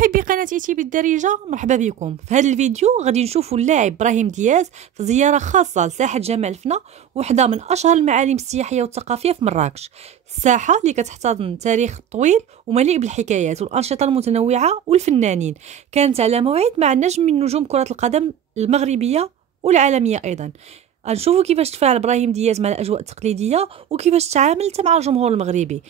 محبي قناه ايتي بالدارجه، مرحبا بكم. في هذا الفيديو غادي نشوفوا اللاعب ابراهيم دياز في زياره خاصه لساحه جمال الفنا، وحده من اشهر المعالم السياحيه والثقافيه في مراكش. الساحه اللي كتحتضن تاريخ طويل ومليء بالحكايات والانشطه المتنوعه والفنانين، كانت على موعد مع نجم من نجوم كره القدم المغربيه والعالميه ايضا. غنشوفوا كيفاش تفاعل ابراهيم دياز مع الاجواء التقليديه وكيفاش تعامل مع الجمهور المغربي.